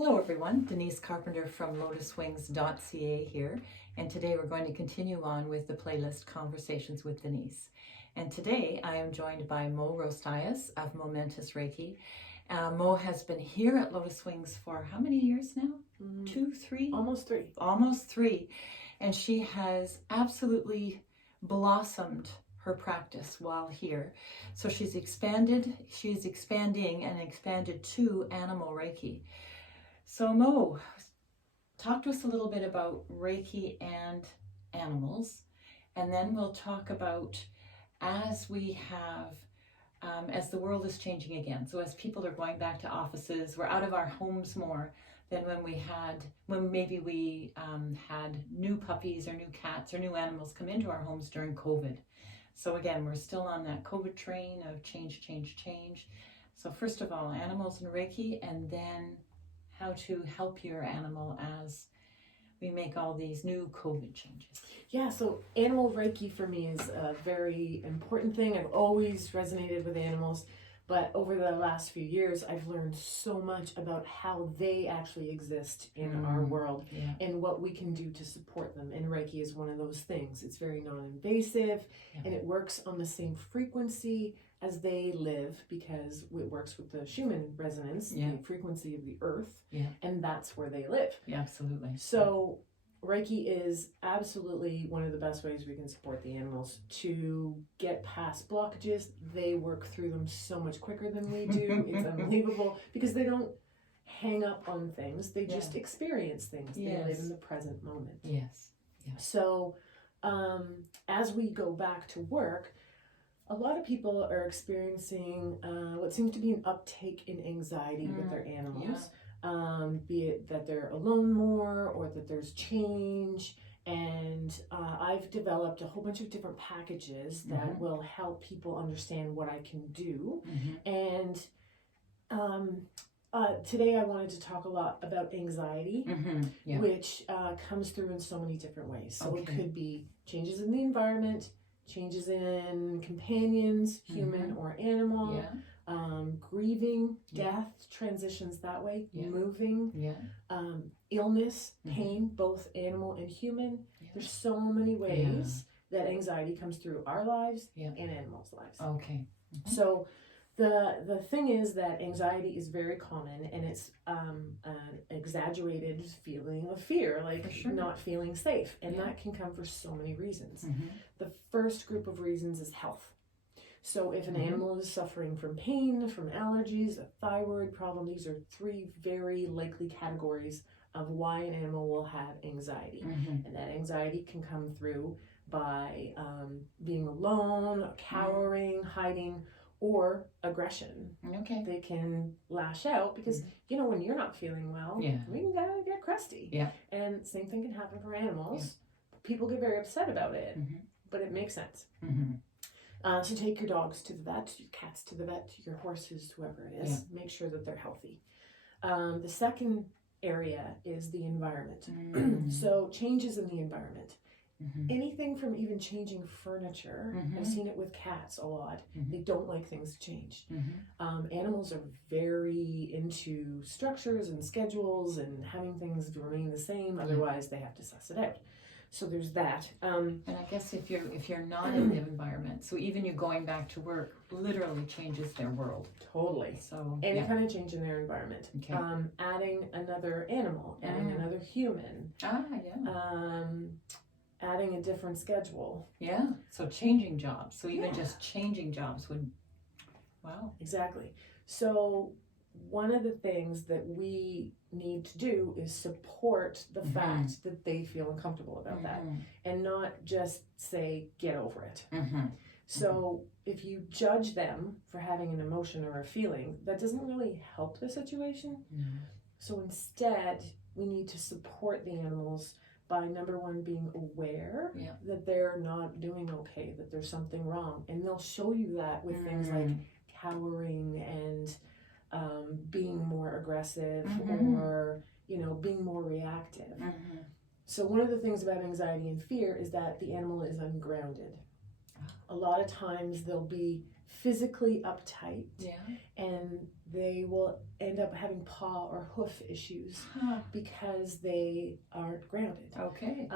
Hello everyone, Denise Carpenter from lotuswings.ca here, and today we're going to continue on with the playlist Conversations with Denise. And today I am joined by Moe Rosteius of Momentous Reiki. Moe has been here at Lotus Wings for how many years now? 2, 3? Almost 3. Almost 3. And she has absolutely blossomed her practice while here. So she's expanding and expanded to Animal Reiki. So Moe, talk to us a little bit about Reiki and animals, and then we'll talk about as the world is changing again. So as people are going back to offices, we're out of our homes more than when we had new puppies or new cats or new animals come into our homes during COVID. So again, we're still on that COVID train of change. So first of all, animals and Reiki, and then how to help your animal as we make all these new COVID changes. Yeah, so animal Reiki for me is a very important thing. I've always resonated with animals, but over the last few years, I've learned so much about how they actually exist in our world and what we can do to support them. And Reiki is one of those things. It's very non-invasive and it works on the same frequency as they live because it works with the Schumann resonance, the frequency of the earth, and that's where they live. Yeah, absolutely. So Reiki is absolutely one of the best ways we can support the animals to get past blockages. They work through them so much quicker than we do. It's unbelievable because they don't hang up on things. They just experience things. They live in the present moment. Yes. So as we go back to work, a lot of people are experiencing what seems to be an uptake in anxiety with their animals, be it that they're alone more or that there's change. And I've developed a whole bunch of different packages that will help people understand what I can do. And today I wanted to talk a lot about anxiety, which comes through in so many different ways. So it could be changes in the environment, changes in companions, human or animal, grieving, death, transitions that way, moving, illness, pain, both animal and human. There's so many ways that anxiety comes through our lives and animals' lives. Okay. So the thing is that anxiety is very common, and it's an exaggerated feeling of fear, like not feeling safe, and that can come for so many reasons. The first group of reasons is health. So if an animal is suffering from pain, from allergies, a thyroid problem, these are 3 very likely categories of why an animal will have anxiety. And that anxiety can come through by being alone, cowering, hiding, or aggression. They can lash out because, when you're not feeling well, we can get crusty. And same thing can happen for animals. People get very upset about it, but it makes sense. So take your dogs to the vet, your cats to the vet, your horses, whoever it is. Make sure that they're healthy. The second area is the environment. So changes in the environment. Anything from even changing furniture. I've seen it with cats a lot. They don't like things to change. Animals are very into structures and schedules and having things to remain the same. Otherwise, they have to suss it out. So there's that. And I guess if you're not in the environment, so even you going back to work literally changes their world. Totally. So any kind of change in their environment. Adding another animal, adding another human. Adding a different schedule. So changing jobs. So even just changing jobs would, wow. Exactly. So one of the things that we need to do is support the fact that they feel uncomfortable about that and not just say, get over it. So if you judge them for having an emotion or a feeling, that doesn't really help the situation. So instead, we need to support the animals by, number one, being aware that they're not doing okay, that there's something wrong. And they'll show you that with things like cowering and being more aggressive or, being more reactive. So one of the things about anxiety and fear is that the animal is ungrounded. A lot of times they'll be physically uptight, Yeah. and they will end up having paw or hoof issues Huh. because they aren't grounded. Okay.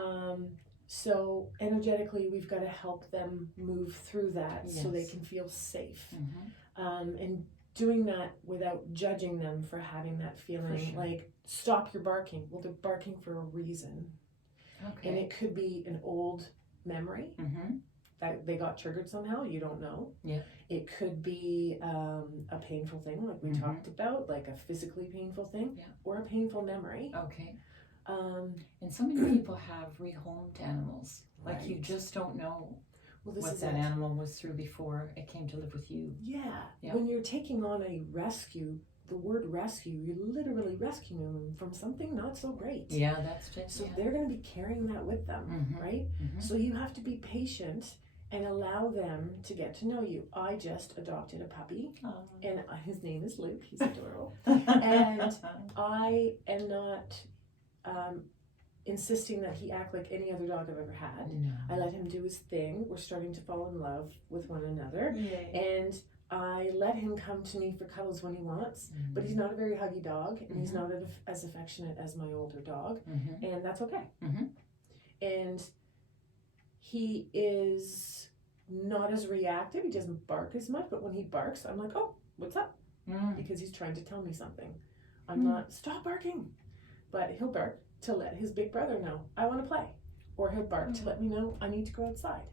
So energetically, we've got to help them move through that so they Yes. can feel safe. Mm-hmm. And doing that without judging them for having that feeling. For sure. Like, stop your barking. Well, they're barking for a reason. Okay. And it could be an old memory Mm-hmm. that they got triggered somehow. You don't know. Yeah. It could be a painful thing, like we Mm-hmm. talked about, like a physically painful thing, Yeah. or a painful memory. Okay. And so many people have rehomed animals. Like, Right. you just don't know Well, this what is that it. animal was through before it came to live with you. Yeah. Yeah. When you're taking on a rescue, the word rescue, you're literally rescuing them from something not so great. Yeah, that's just. So Yeah. they're going to be carrying that with them, Mhm. right? Mm-hmm. So you have to be patient and allow them to get to know you. I just adopted a puppy, and his name is Luke. He's adorable. And I am not insisting that he act like any other dog I've ever had. No. I let him do his thing. We're starting to fall in love with one another. Yay. And I let him come to me for cuddles when he wants, Mm-hmm. but he's not a very huggy dog, and he's Mhm. not as affectionate as my older dog, Mm-hmm. and that's okay. Mhm. And he is not as reactive. He doesn't bark as much, but when he barks, I'm like, oh, what's up? Mm. Because he's trying to tell me something. I'm Mm. not, stop barking. But he'll bark to let his big brother know I want to play, or he'll bark to let me know I need to go outside.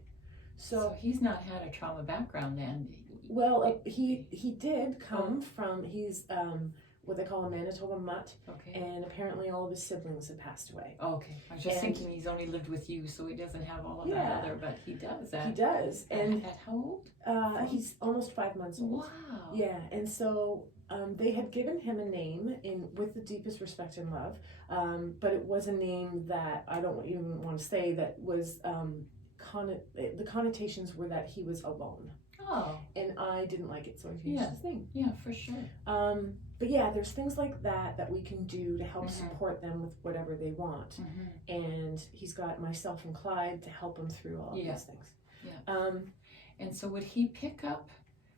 So he's not had a trauma background then. Well, he did come from, he's what they call a Manitoba mutt, Okay. and apparently all of his siblings had passed away. Okay. I was just And- thinking he's only lived with you, so he doesn't have all of Yeah. that other, but he does. He does, and at how old? he's almost 5 months old. Wow. Yeah, and so they had given him a name with the deepest respect and love, but it was a name that I don't even want to say that was the connotations were that he was alone. Oh. And I didn't like it, so I changed Yeah. his name. Yeah, for sure. But yeah, there's things like that we can do to help Mhm. support them with whatever they want. Mm-hmm. And he's got myself and Clyde to help him through all of Yeah. these things. Yeah. And so would he pick up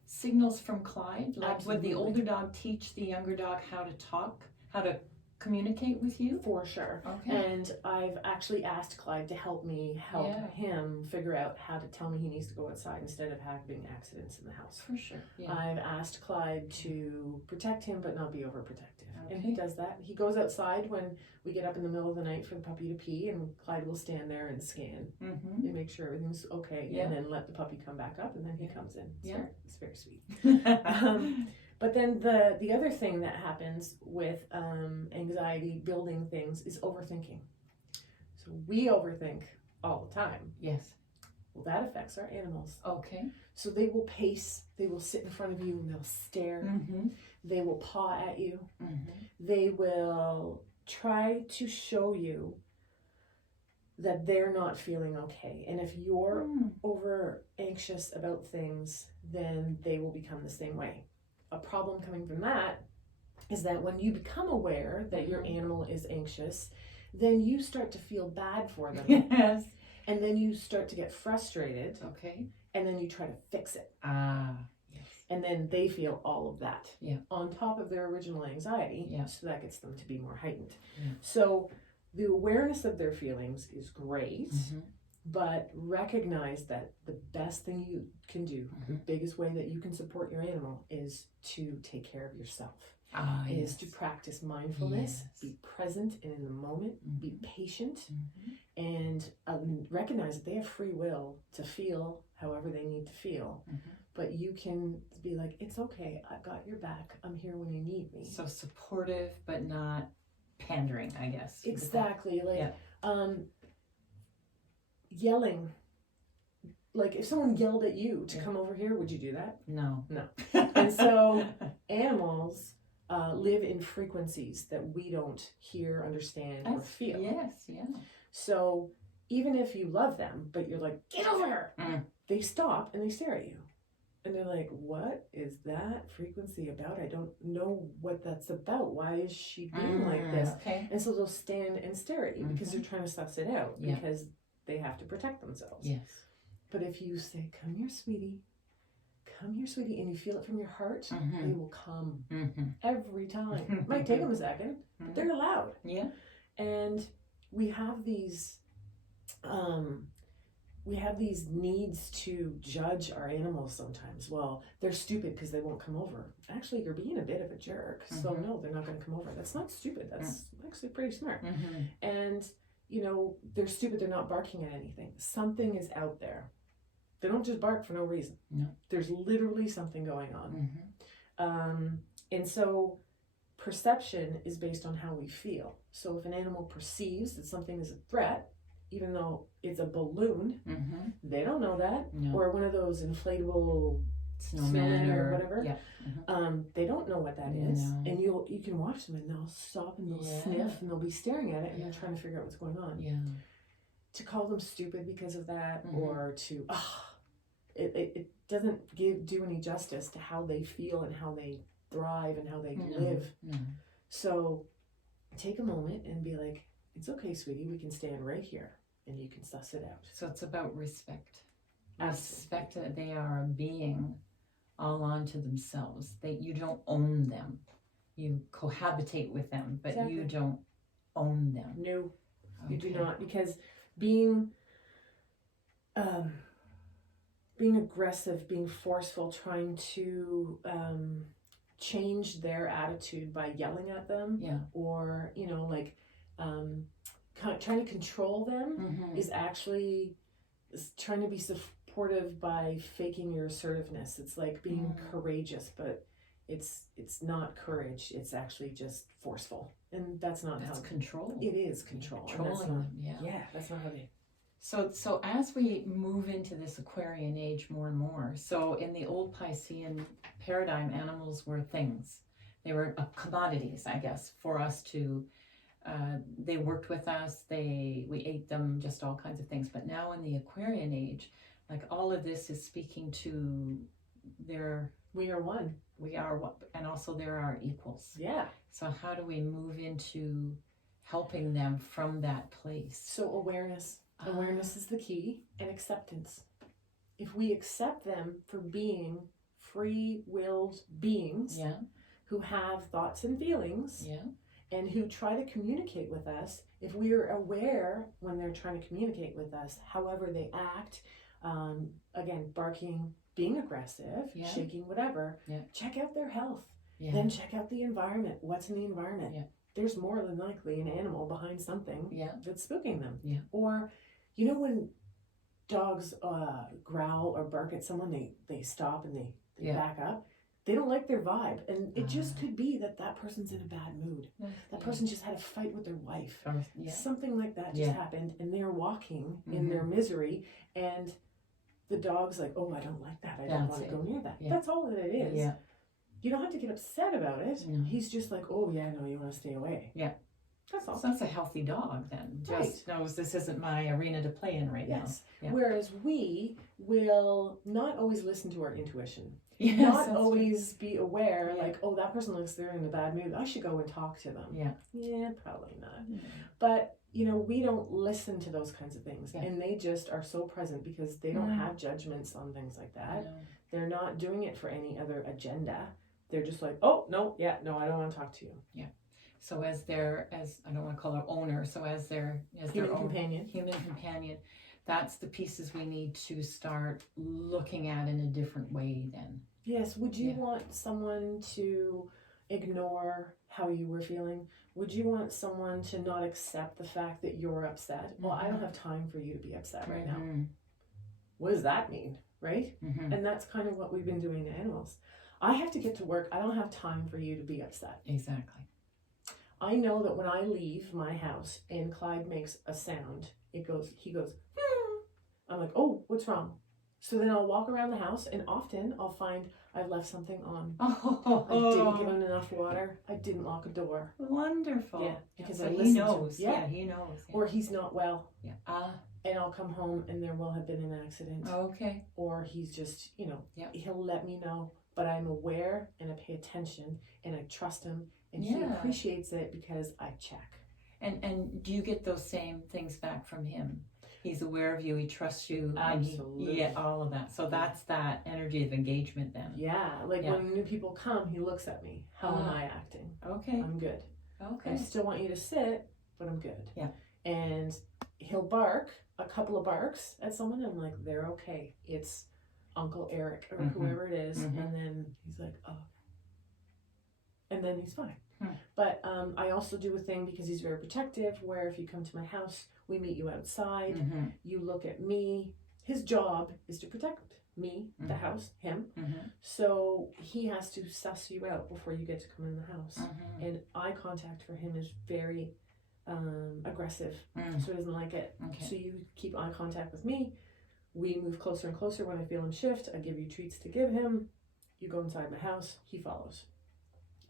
signals from Clyde? Like, would the Absolutely. older dog teach the younger dog how to talk, how to communicate with you? For sure. Okay. And I've actually asked Clyde to help me help Yeah. him figure out how to tell me he needs to go outside instead of having accidents in the house. For sure. Yeah. I've asked Clyde to protect him but not be overprotective. And Okay. he does that. He goes outside when we get up in the middle of the night for the puppy to pee, and Clyde will stand there and scan Mm-hmm. and make sure everything's okay, Yeah. and then let the puppy come back up, and then he Yeah. comes in. Yeah. It's very sweet. But then the other thing that happens with anxiety building things is overthinking. So we overthink all the time. Yes. Well, that affects our animals. Okay. So they will pace, they will sit in front of you and they'll stare, Mm-hmm. they will paw at you, Mm-hmm. they will try to show you that they're not feeling okay. And if you're over anxious about things, then they will become the same way. A problem coming from that is that when you become aware that your animal is anxious, then you start to feel bad for them. Yes. And then you start to get frustrated, Okay. and then you try to fix it. Yes. And then they feel all of that Yeah. on top of their original anxiety. Yeah. So that gets them to be more heightened. Yeah. So the awareness of their feelings is great, Mm-hmm. but recognize that the best thing you can do, the biggest way that you can support your animal is to take care of yourself. Is to practice mindfulness, Yes. be present and in the moment, be patient, Mm-hmm. and recognize that they have free will to feel however they need to feel. Mm-hmm. But you can be like, it's okay, I've got your back, I'm here when you need me. So supportive, but not pandering, I guess. Exactly. Like, Yeah. Yelling. Like, if someone yelled at you to come over here, would you do that? No. No. And so animals live in frequencies that we don't hear, understand, or feel. Yes, yeah. So even if you love them, but you're like, get over here, they stop and they stare at you. And they're like, what is that frequency about? I don't know what that's about. Why is she being like this? Okay. And so they'll stand and stare at you because they're trying to suss it out, Yeah. because they have to protect themselves. Yes. But if you say, come here, sweetie, come here, sweetie, and you feel it from your heart, they will come every time. It might take them a second, but they're allowed. Yeah. And we have these needs to judge our animals sometimes. Well, they're stupid because they won't come over. Actually, you're being a bit of a jerk. So no, they're not going to come over. That's not stupid. That's actually pretty smart. And, you know, they're stupid. They're not barking at anything. Something is out there. They don't just bark for no reason. No. There's literally something going on. And so perception is based on how we feel. So if an animal perceives that something is a threat, even though it's a balloon, they don't know that. No. Or one of those inflatable snowmen or whatever. Yeah. They don't know what that is. No. And you can watch them and they'll stop and they'll sniff and they'll be staring at it and they're trying to figure out what's going on. Yeah. To call them stupid because of that, or to it doesn't do any justice to how they feel and how they thrive and how they live. So take a moment and be like, it's okay, sweetie, we can stand right here and you can suss it out. So it's about respect. Respect that they are a being all onto themselves. That you don't own them. You cohabitate with them, but you don't own them. No, you do not, because being aggressive, being forceful, trying to change their attitude by yelling at them, or, you know, like trying to control them is actually trying to be supportive by faking your assertiveness. It's like being courageous, but it's not courage. It's actually just forceful, and that's not that's how control. It is control. Controlling them. Yeah, that's not how they. So as we move into this Aquarian age more and more, so in the old Piscean paradigm, animals were things. They were commodities, I guess, for us to. They worked with us. We ate them, just all kinds of things. But now in the Aquarian age, like all of this is speaking to we are one. We are one, and also there are equals. Yeah. So how do we move into helping them from that place? So awareness. Awareness is the key, and acceptance. If we accept them for being free-willed beings who have thoughts and feelings and who try to communicate with us, if we are aware when they're trying to communicate with us, however they act, again, barking, being aggressive, shaking, whatever, check out their health. Then check out the environment. What's in the environment? There's more than likely an animal behind something that's spooking them. Or, you know, when dogs growl or bark at someone, they stop and they back up. They don't like their vibe, and it just could be that person's in a bad mood. That person just had a fight with their wife. Something like that just happened, and they're walking in their misery, and the dog's like, oh, I don't like that. I don't want to go near that. That's all that it is. You don't have to get upset about it. He's just like, oh, yeah, no, you want to stay away. That's all. So that's a healthy dog then. Just knows this isn't my arena to play in right now. Whereas we will not always listen to our intuition. Not always be aware, like, oh, that person looks they're in a bad mood. I should go and talk to them. Yeah, probably not. But, you know, we don't listen to those kinds of things. And they just are so present because they don't have judgments on things like that. They're not doing it for any other agenda. They're just like, oh, no, I don't want to talk to you. So as I don't want to call her owner, so as their human companion, that's the pieces we need to start looking at in a different way then. Yes. Would you want someone to ignore how you were feeling? Would you want someone to not accept the fact that you're upset? Well, I don't have time for you to be upset right now. What does that mean? Right? And that's kind of what we've been doing to animals. I have to get to work. I don't have time for you to be upset. Exactly. I know that when I leave my house and Clyde makes a sound, he goes, I'm like, oh, what's wrong? So then I'll walk around the house, and often I'll find I've left something on. I didn't give him enough water. I didn't lock a door. Wonderful. Yeah, because so I he knows. He knows. Or he's not well. Yeah. And I'll come home and there will have been an accident. Okay. Or he's just, he'll let me know. But I'm aware and I pay attention and I trust him, and he appreciates it because I check. And do you get those same things back from him? He's aware of you. He trusts you. Absolutely. Yeah, all of that. So that's that energy of engagement then. Yeah, like when new people come, he looks at me. How am I acting? Okay. I'm good. Okay. I still want you to sit, but I'm good. Yeah. And he'll bark a couple of barks at someone. And I'm like, they're okay. It's Uncle Eric or whoever it is. And then he's like, oh. And then he's fine. But I also do a thing, because he's very protective, where if you come to my house, we meet you outside, you look at me. His job is to protect me, the house, him. So he has to suss you out before you get to come in the house. And eye contact for him is very aggressive, so he doesn't like it. So you keep eye contact with me. We move closer and closer. When I feel him shift, I give you treats to give him. You go inside my house, he follows.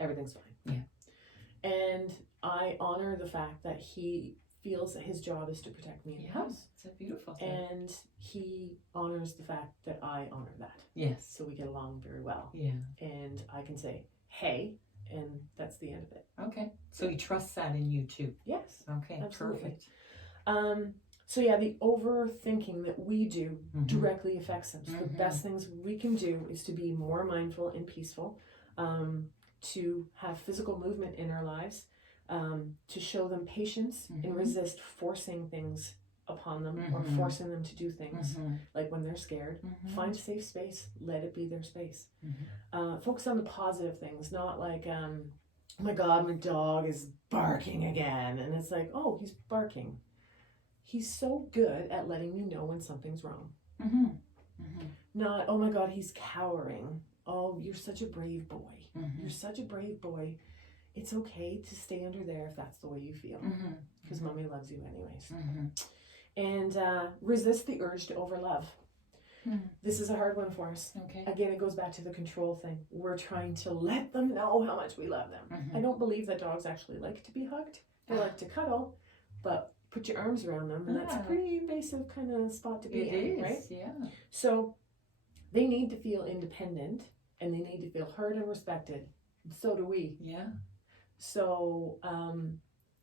Everything's fine. Yeah. And I honor the fact that he feels that his job is to protect me in the house. It's a beautiful thing. And he honors the fact that I honor that. Yes. So we get along very well. Yeah. And I can say, hey, and that's the end of it. Okay. So he trusts that in you too. Yes. Okay. Absolutely. Perfect. So yeah, the overthinking that we do directly affects them. So the best things we can do is to be more mindful and peaceful, to have physical movement in our lives, to show them patience and resist forcing things upon them or forcing them to do things. Like when they're scared, find a safe space, let it be their space. Focus on the positive things, not like, oh my God, my dog is barking again. And it's like, oh, he's barking. He's so good at letting you know when something's wrong. Not, oh my God, he's cowering. Oh, you're such a brave boy. You're such a brave boy. It's okay to stay under there if that's the way you feel. Because mommy loves you anyways. And resist the urge to overlove. This is a hard one for us. Okay. Again, it goes back to the control thing. We're trying to let them know how much we love them. I don't believe that dogs actually like to be hugged. They like to cuddle, but put your arms around them, and that's a pretty invasive kind of spot to be in, right? Yeah. So they need to feel independent, and they need to feel heard and respected. So do we. Yeah. So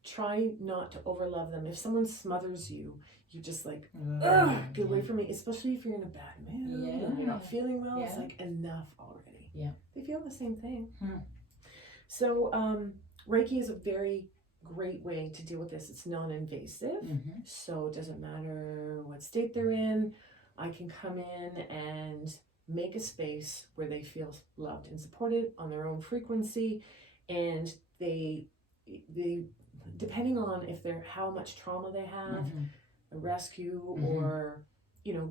try not to overlove them. If someone smothers you, you're just like, ugh, get away from me, especially if you're in a bad mood and you're not feeling well. It's like, enough already. Yeah. They feel the same thing. So Reiki is a very great way to deal with this. It's non-invasive, so it doesn't matter what state they're in. I can come in and make a space where they feel loved and supported on their own frequency, and they depending on if they're how much trauma they have, a rescue or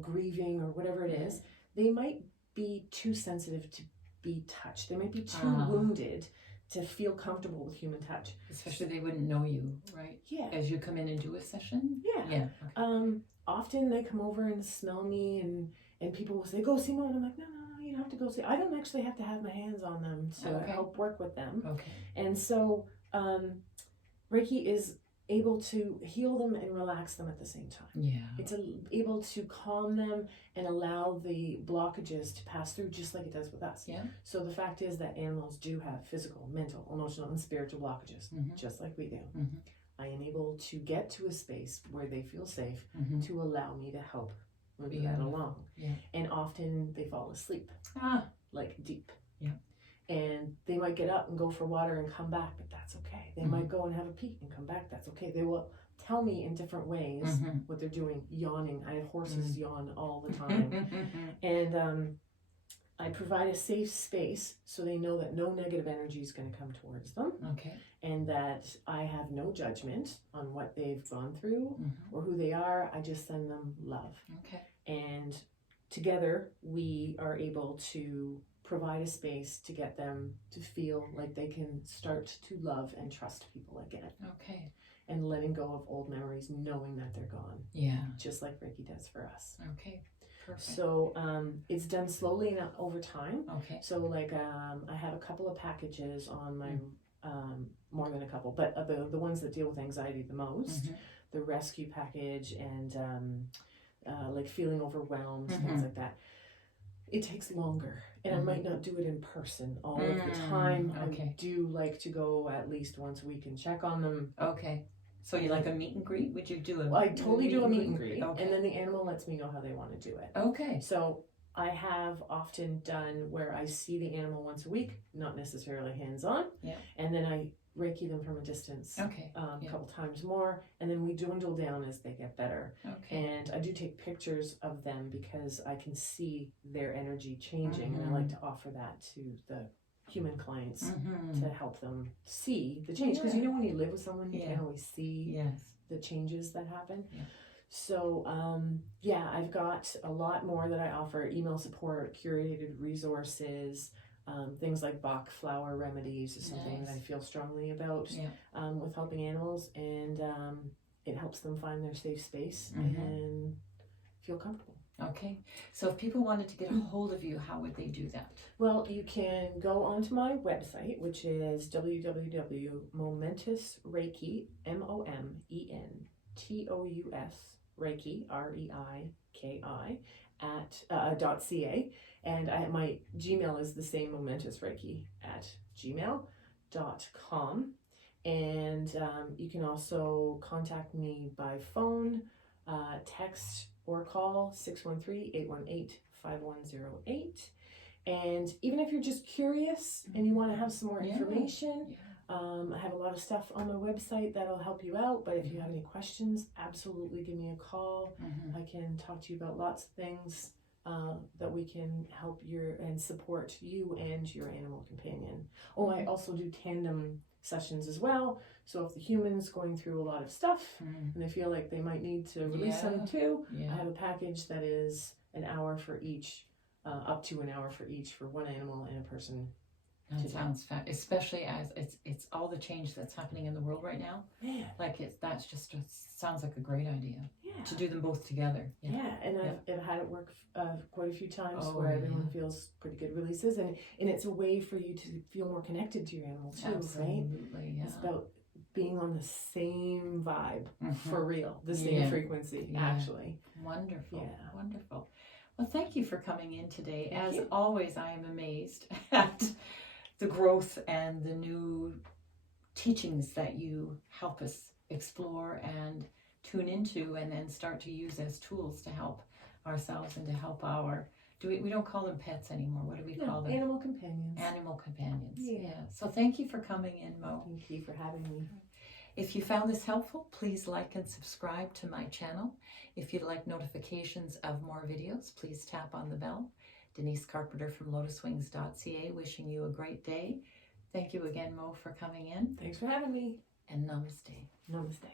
grieving or whatever it is, they might be too sensitive to be touched. They might be too wounded to feel comfortable with human touch. Especially they wouldn't know you, right? Yeah. As you come in and do a session? Yeah. Yeah. Okay. Often they come over and smell me, and people will say, go see Moe. And I'm like, no, you don't have to go see. I don't actually have to have my hands on them to help work with them. Okay. And so Reiki is able to heal them and relax them at the same time. Yeah. It's able to calm them and allow the blockages to pass through just like it does with us. Yeah. So the fact is that animals do have physical, mental, emotional, and spiritual blockages, just like we do. I am able to get to a space where they feel safe to allow me to help move that along. Yeah. And often they fall asleep, like deep. Yeah. And they might get up and go for water and come back, but that's okay. They might go and have a pee and come back, that's okay. They will tell me in different ways what they're doing. Yawning, I have horses yawn all the time. And I provide a safe space so they know that no negative energy is going to come towards them. Okay. And that I have no judgment on what they've gone through or who they are. I just send them love. Okay. And together we are able to provide a space to get them to feel like they can start to love and trust people again. Okay. And letting go of old memories, knowing that they're gone. Yeah. Just like Reiki does for us. Okay. Perfect. So it's done slowly and over time. Okay. So like I have a couple of packages on my, more than a couple, but the ones that deal with anxiety the most, the rescue package and like feeling overwhelmed, things like that. It takes longer, and I might not do it in person all of the time. Okay. I do like to go at least once a week and check on them. Okay. So you like a meet and greet? Would you do a I totally do a meet and greet, Okay. and then the animal lets me know how they want to do it. Okay. So I have often done where I see the animal once a week, not necessarily hands-on, and then I Reiki them from a distance Okay. a couple times more, and then we dwindle down as they get better. Okay. And I do take pictures of them because I can see their energy changing, and I like to offer that to the human clients to help them see the change. Because when you live with someone, you can always see the changes that happen. Yeah. So, I've got a lot more that I offer: email support, curated resources, things like Bach flower remedies is something that I feel strongly about with helping animals, and it helps them find their safe space and feel comfortable. Okay, so if people wanted to get a hold of you, how would they do that? Well, you can go onto my website, which is www.momentusreiki, MOMENTOUS Reiki, REIKI @.ca, and my Gmail is the same, momentusreiki @gmail.com, and you can also contact me by phone, text, or call 613-818-5108. And even if you're just curious and you want to have some more information, I have a lot of stuff on my website that'll help you out. But if you have any questions, absolutely give me a call. I can talk to you about lots of things that we can help and support you and your animal companion. Oh, I also do tandem sessions as well. So if the human's going through a lot of stuff and they feel like they might need to release them too, I have a package that is an hour for each, up to an hour for each, for one animal and a person. That sounds especially as it's all the change that's happening in the world right now. That's just sounds like a great idea. To do them both together. And I've had it work quite a few times where everyone feels pretty good releases, and it's a way for you to feel more connected to your animal too. Absolutely, right? It's about being on the same vibe for real, the same frequency actually. Wonderful. Wonderful. Well, thank you for coming in today. As always, I am amazed at the growth and the new teachings that you help us explore and tune into, and then start to use as tools to help ourselves and to help we don't call them pets anymore. What do we call them? Animal companions. Animal companions. So thank you for coming in, Moe. Thank you for having me. If you found this helpful, please like and subscribe to my channel. If you'd like notifications of more videos, please tap on the bell. Denise Carpenter from lotuswings.ca, wishing you a great day. Thank you again, Moe, for coming in. Thanks for having me. And namaste. Namaste.